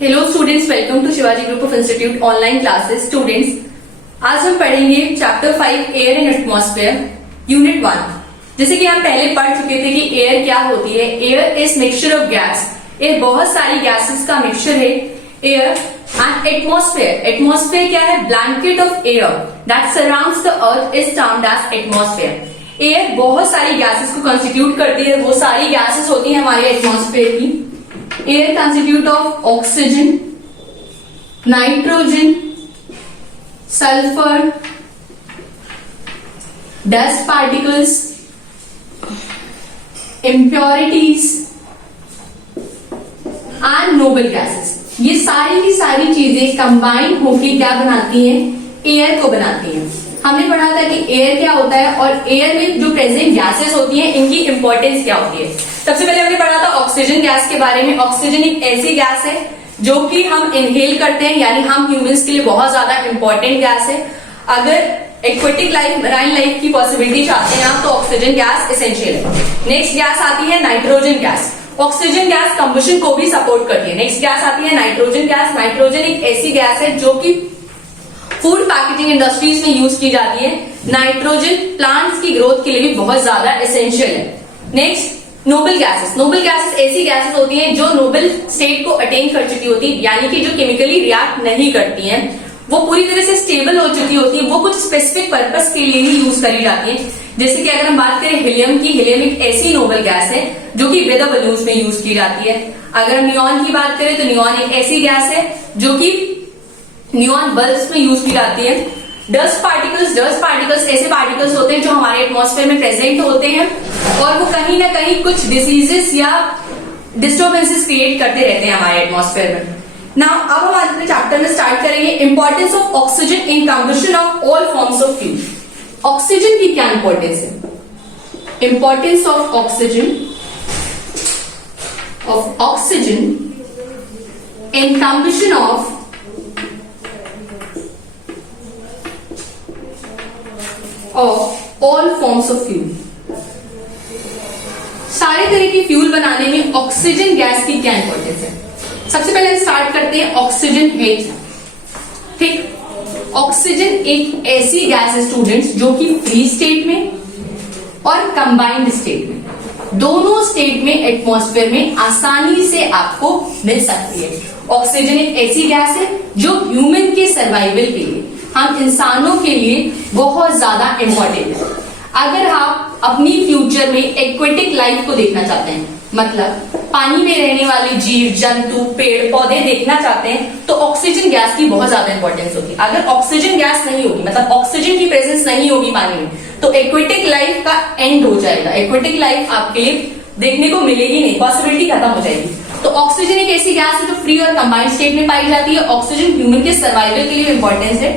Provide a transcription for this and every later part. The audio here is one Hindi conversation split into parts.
Hello students, welcome to Shivaji group of institute online classes. Students, आज हम पढ़ेंगे chapter 5 air and atmosphere unit 1। जैसे कि हम पहले पढ़ चुके थे कि एयर क्या होती है। Air is mixture of gas. Air बहुत सारी गैसेस का मिक्सचर है। एयर एंड एटमॉस्फेयर, एटमॉस्फेयर क्या है? Blanket of air that surrounds the earth is termed as atmosphere. Air बहुत सारी गैसेस को कंस्टिट्यूट करती है। वो सारी गैसेस होती है हमारे एटमॉस्फेयर की। Air constitute of oxygen, nitrogen, sulfur, dust particles, impurities and noble gases। ये सारी की सारी चीजें कंबाइन होकर क्या बनाती हैं? एयर को बनाती हैं। हमने पढ़ा था कि एयर क्या होता है और एयर में जो प्रेजेंट गैसेस होती हैं इनकी इंपॉर्टेंस क्या होती है। सबसे पहले हमने पढ़ा था ऑक्सीजन गैस के बारे में। ऑक्सीजन एक ऐसी गैस है जो कि हम इनहेल करते हैं, यानी हम ह्यूमंस के लिए बहुत ज्यादा इंपॉर्टेंट गैस है। अगर एक्वेटिक लाइफ, मराइन लाइफ की पॉसिबिलिटी चाहते हैं आप, तो ऑक्सीजन गैस एसेंशियल है। नेक्स्ट गैस आती है nitrogen gas. Oxygen gas combustion को भी सपोर्ट करती है। नेक्स्ट गैस आती है नाइट्रोजन गैस। नाइट्रोजन एक ऐसी गैस है जो कि फूड पैकेजिंग इंडस्ट्रीज में यूज की जाती है। नाइट्रोजन प्लांट्स की ग्रोथ के लिए भी बहुत ज्यादा एसेंशियल है। Next noble gases. Noble gases ऐसी गैसेस होती हैं जो नोबल स्टेट को अटेन कर चुकी होती है, यानी कि जो केमिकली रिएक्ट नहीं करती हैं, वो पूरी तरह से स्टेबल हो चुकी होती है। वो कुछ स्पेसिफिक पर्पस के लिए ही यूज करी जाती है। जैसे कि अगर हम बात करें हीलियम की, हीलियम एक ऐसी नोबल गैस है जो कि वेदर बलून्स में यूज की जाती है। अगर हम नियॉन की बात करें तो नियॉन एक ऐसी गैस है जो कि नियॉन बल्ब्स में यूज की जाती है। डस्ट पार्टिकल्स ऐसे पार्टिकल्स होते हैं जो हमारे एटमॉस्फेयर में प्रेजेंट होते हैं और वो कहीं ना कहीं कुछ डिसीजेस या डिस्टर्बेंसेस क्रिएट करते रहते हैं हमारे एटमॉस्फेयर में। नाउ अब हम आज अपने चैप्टर में स्टार्ट करेंगे importance of oxygen in combustion of all forms of fuel. Oxygen की क्या इंपॉर्टेंस है? Importance of oxygen in combustion of all forms of fuel. सारे तरह के फ्यूल बनाने में ऑक्सीजन गैस की क्या इंपॉर्टेंस है? सबसे पहले हम स्टार्ट करते हैं ऑक्सीजन H। ठीक, ऑक्सीजन एक ऐसी गैस है स्टूडेंट्स जो कि फ्री स्टेट में और कंबाइंड स्टेट में, दोनों स्टेट में एटमॉस्फेयर में आसानी से आपको मिल सकती है। ऑक्सीजन एक ऐसी गैस है जो ह्यूमन के सर्वाइवल के लिए, हम इंसानों के लिए बहुत ज्यादा इंपॉर्टेंट है। अगर आप अपनी फ्यूचर में एक्वेटिक लाइफ को देखना चाहते हैं, मतलब पानी में रहने वाले जीव जंतु पेड़ पौधे देखना चाहते हैं, तो ऑक्सीजन गैस की बहुत ज्यादा इंपॉर्टेंस होगी। अगर ऑक्सीजन गैस नहीं होगी, मतलब ऑक्सीजन की प्रेजेंस नहीं होगी पानी में, तो एक्वेटिक लाइफ का एंड हो जाएगा। एक्वेटिक लाइफ आपके लिए देखने को मिलेगी नहीं, पॉसिबिलिटी खत्म हो जाएगी। तो ऑक्सीजन एक ऐसी गैस है जो फ्री और कंबाइंड स्टेट में पाई जाती है। ऑक्सीजन ह्यूमन के सर्वाइवल के लिए इंपॉर्टेंस है।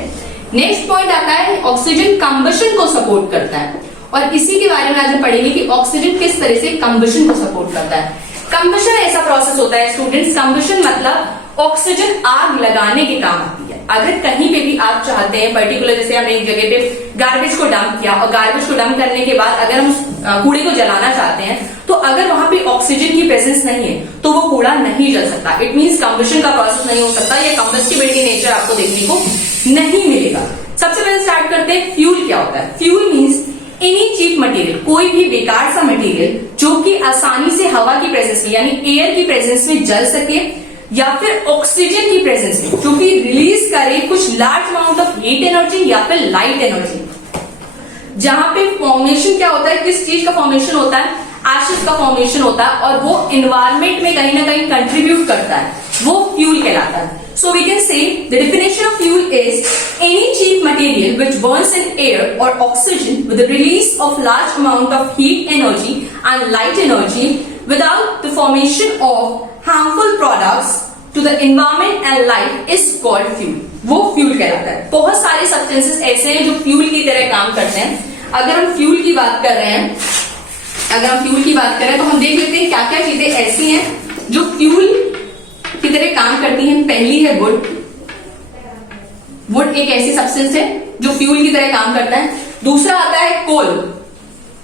नेक्स्ट पॉइंट आता है ऑक्सीजन कंबशन को सपोर्ट करता है, और इसी के बारे में आज हम पढ़ेंगे कि ऑक्सीजन किस तरह से कंबशन को सपोर्ट करता है। कंबशन ऐसा प्रोसेस होता है स्टूडेंट्स, कंबशन मतलब ऑक्सीजन आग लगाने के काम आती है। अगर कहीं पे भी आप चाहते हैं पर्टिकुलर, जैसे हमने एक जगह पे गार्बेज को डंप किया और गार्बेज को डंप करने के बाद अगर हम कूड़े को जलाना चाहते हैं, तो अगर वहां पे ऑक्सीजन की प्रेजेंस नहीं है तो वो कूड़ा नहीं जल सकता। इट मींस कंबशन का प्रोसेस नहीं हो सकता, या कंबस्टिबिलिटी नेचर आपको देखने को नहीं मिलेगा। सबसे पहले स्टार्ट करते हैं फ्यूल क्या होता है। Fuel means any cheap material, कोई भी बेकार सा मटेरियल जो कि आसानी से हवा की प्रेजेंस में, यानी एयर की प्रेजेंस में जल सके, या फिर ऑक्सीजन की प्रेजेंस में जो कि रिलीज करे कुछ large amount of heat energy या फिर लाइट एनर्जी। जहां पे फॉर्मेशन क्या होता है, किस चीज का फॉर्मेशन होता है? एशेस का फॉर्मेशन होता है, और वो एनवायरमेंट में कहीं ना कहीं कंट्रीब्यूट करता है, वो फ्यूल कहलाता है। So we can say the definition of fuel is any cheap material which burns in air or oxygen with the release of large amount of heat energy and light energy without the formation of harmful products to the environment and life is called fuel। वो fuel कहलाता है। बहुत सारे substances ऐसे हैं जो fuel की तरह काम करते हैं। अगर हम fuel की बात कर रहे हैं, तो हम देख लेते हैं क्या क्या चीजें ऐसी हैं जो fuel की तरह काम करती हैं। पहली है वुड। वुड एक ऐसी सब्सटेंस है जो फ्यूल की तरह काम करता है। दूसरा आता है कोल।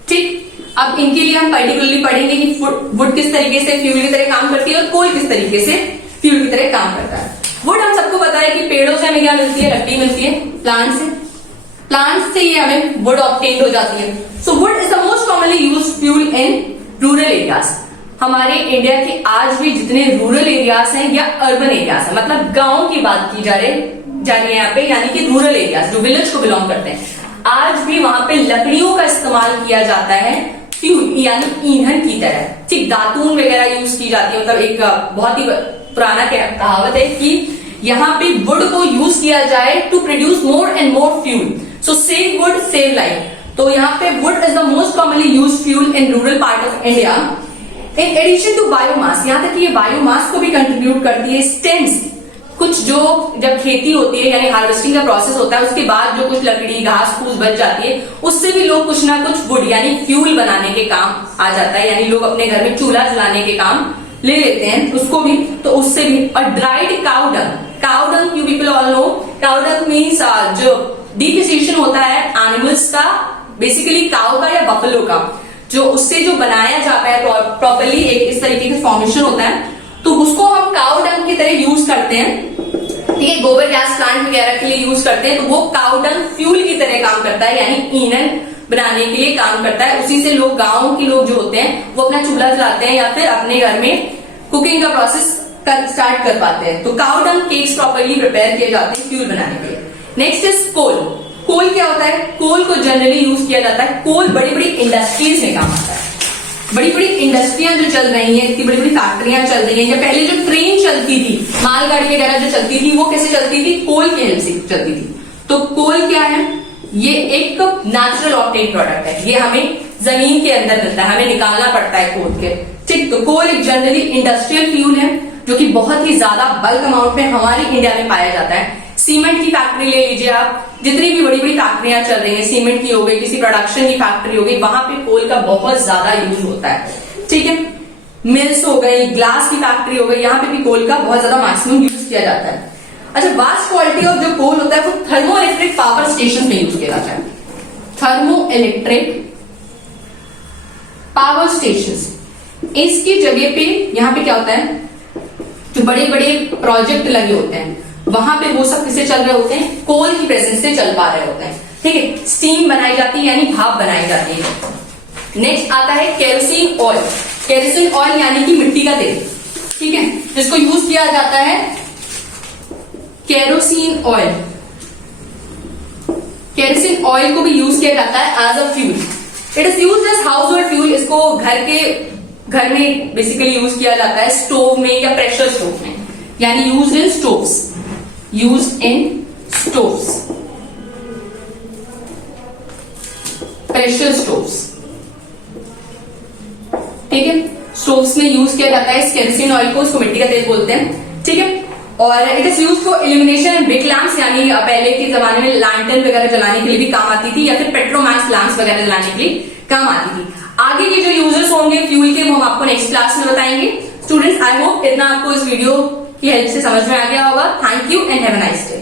ठीक, अब इनके लिए हम पर्टिकुलरली पढ़ेंगे कि वुड किस तरीके से फ्यूल की तरह काम करती है और कोल किस तरीके से फ्यूल की तरह काम करता है। वुड हम सबको पता है कि पेड़ों से हमें क्या मिलती है, लकड़ी मिलती है, प्लांट से ये हमें वुड ऑब्टेन्ड हो जाती है। So would is the most commonly used fuel in rural areas. हमारे इंडिया के आज भी जितने रूरल एरियाज हैं या अर्बन एरियाज हैं, मतलब गांव की बात की जा रही है यहाँ पे, यानी कि रूरल एरियाज जो विलेज को बिलोंग करते हैं, आज भी वहां पे लकड़ियों का इस्तेमाल किया जाता है फ्यूल यानी ईंधन की तरह। ठीक, दातून वगैरह यूज की जाती है। मतलब एक बहुत ही पुराना कहावत है कि यहाँ पे वुड को यूज किया जाए to produce more and more fuel. So save wood save life. तो यहाँ पे wood is the most commonly use fuel in rural part of India. In addition to biomass, यहाँ तक कि ये बायोमास को भी कंट्रीब्यूट करती है। स्टेम्स, कुछ जो जब खेती होती है यानी हार्वेस्टिंग का प्रोसेस होता है, उसके बाद जो कुछ लकड़ी घास फूस बच जाती है, उससे भी लोग कुछ ना कुछ वुड यानी फ्यूल बनाने के काम आ जाता है। यानी लोग अपने घर में चूल्हा जलाने के काम ले लेते हैं उसको भी, तो उससे भी। और dried cow dung you people all know, cow dung means जो डिफिकेशन होता है एनिमल्स का, बेसिकली काउ का या बफलो का, जो उससे जो बनाया जाता है प्रॉपरली एक इस तरीके का फॉर्मेशन होता है, तो उसको हम काउ डंग की तरह यूज करते हैं। ठीक है, गोबर गैस प्लांट वगैरह के लिए यूज करते हैं, तो वो काउ डंग फ्यूल की तरह काम करता है, यानी ईंधन बनाने के लिए काम करता है। उसी से लोग, गांव के लोग जो होते हैं, वो अपना चूल्हा जलाते हैं या फिर अपने घर में कुकिंग का प्रोसेस स्टार्ट कर पाते हैं। तो cow dung cakes properly prepare किए जाते हैं फ्यूल बनाने के लिए। नेक्स्ट इज कोल। कोल क्या होता है? कोल को जनरली यूज किया जाता है, कोल बड़ी बड़ी इंडस्ट्रीज में काम आता है। बड़ी बड़ी इंडस्ट्रियां जो चल रही हैं, इतनी बड़ी बड़ी फैक्ट्रियां चल रही हैं, या पहले जो ट्रेन चलती थी, मालगाड़ी वगैरह जो चलती थी, वो कैसे चलती थी? कोल की हेल्प से चलती थी। तो कोल क्या है? ये एक नेचुरल ऑब्टेन प्रोडक्ट है, ये हमें जमीन के अंदर मिलता है, हमें निकालना पड़ता है कोल के। ठीक, तो कोल एक जनरली इंडस्ट्रियल फ्यूल है जो कि बहुत ही ज्यादा बल्क अमाउंट में हमारे इंडिया में पाया जाता है। सीमेंट की फैक्ट्री ले लीजिए आप, जितनी भी बड़ी बड़ी फैक्ट्रियां चल रही हैं, सीमेंट की हो गई, किसी प्रोडक्शन की फैक्ट्री हो गई, वहां पे कोल का बहुत ज्यादा यूज होता है। ठीक है, मिल्स हो गई, ग्लास की फैक्ट्री हो गई, यहाँ पे भी कोल का बहुत ज्यादा मैक्सिमम यूज किया जाता है। अच्छा, वास्ट क्वालिटी ऑफ जो कोल होता है वो थर्मो इलेक्ट्रिक पावर स्टेशन में यूज किया जाता है। थर्मो इलेक्ट्रिक पावर स्टेशन, इसकी जगह पे यहाँ पे क्या होता है, जो बड़े बड़े प्रोजेक्ट लगे होते हैं, वहां पे वो सब किससे चल रहे होते हैं? कोल की प्रेजेंस से चल पा रहे होते हैं। ठीक है, स्टीम बनाई जाती है यानी भाप बनाई जाती है। नेक्स्ट आता है केरोसिन ऑयल। केरोसिन ऑयल यानी कि मिट्टी का तेल, ठीक है, जिसको यूज किया जाता है केरोसिन ऑयल। केरोसिन ऑयल को भी यूज किया जाता है as a fuel. It is use as household fuel. इसको घर में बेसिकली यूज किया जाता है, स्टोव में या प्रेशर स्टोव में, यानी use in stoves, used in stoves, pressure stoves। ठीक है, स्टोव्स में यूज किया जाता है इस केरोसिन ऑयल को, इसको मिट्टी का तेल बोलते हैं। ठीक है, और it is use for illumination and big lamps, यानी पहले के जमाने में लैंटर्न वगैरह जलाने के लिए भी काम आती थी, या फिर पेट्रोमैक्स लैम्प्स वगैरह जलाने के लिए काम आती थी। आगे के जो यूजर्स होंगे फ्यूल के, वो हम आपको नेक्स्ट क्लास में बताएंगे। स्टूडेंट्स, आई होप इतना आपको इस वीडियो की हेल्प से समझ में आ गया होगा। Thank you and have a nice day.